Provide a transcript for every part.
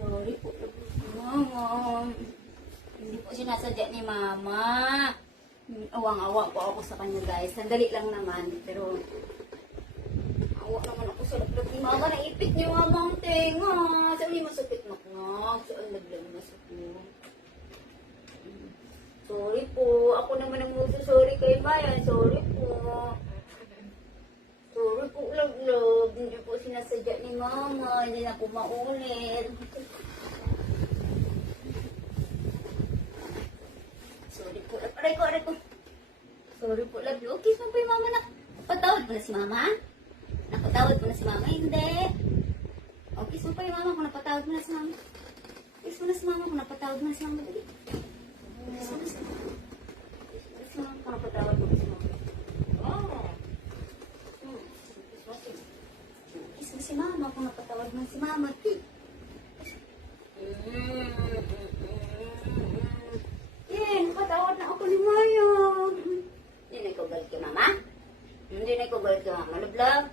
Sorry po. Mama. Hindi po sinasadya ni Mama. Awang-awa po ako sa kanya guys. Sandali lang naman. Pero awa naman ako sa laptop ni Mama. Naipit niyo nga mga tenga. Saan masakit mo nga? Saan naglang masakit Sorry po. Ako naman ang sorry kay Bayan. Sorry po. Sorry po, love, love. Hindi po sinasadya ni Mama. Hindi na po maulit. Sorry po. Aray ko, aray ko. Sorry po, love. love. Okay, saan po yung Mama na? Napatawad mo na si Mama? Napatawad mo na si Mama? Hindi. Okay, saan po yung Mama kung napatawad mo na si Mama? Kiss mo na si Mama kung napatawad mo na si Mama. Dali. Kiss mo na si Mama. Kiss mo na kung napatawad mo na si Mama. Oh. Hmm. Kiss mo si Mama kung napatawad mo si Mama. Kiss. Eh, napatawad na ako ni Maya. Hindi na ikaw galit kay Mama? Hindi na ikaw galit kay Mama. Lablab.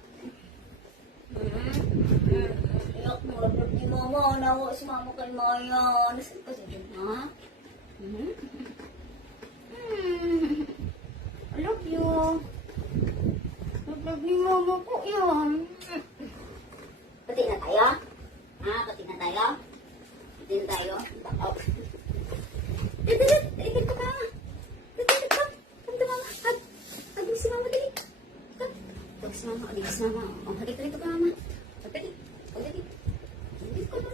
Iyak mo, lablab ni Mama. Nawa si Mama kay Maya. Nasaan ka dyan, ha? I love you. Lablab ni Mama ko yan. Pati na tayo? Ha? Pati na tayo? Pati na tayo? Bakaw. Dito, dito. Ka pa. Dito, dito mama. Si mama, dali. Hag. Hag si mama. Si mama. Oh, hag dito, dito ka, mama. Hag dali. Hag dali. Dito mama.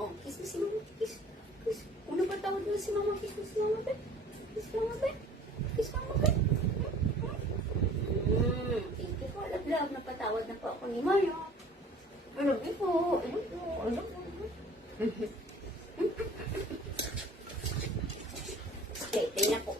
Oh, kiss si mama. Kiss. Kiss. Napatawad mo si mama, kiss mo si mama. Kiss mama. Kiss mama. Hmm, thank you po. Na po ako ni Mayo. I love you po. I love you. I love you. Okay, tingnan po.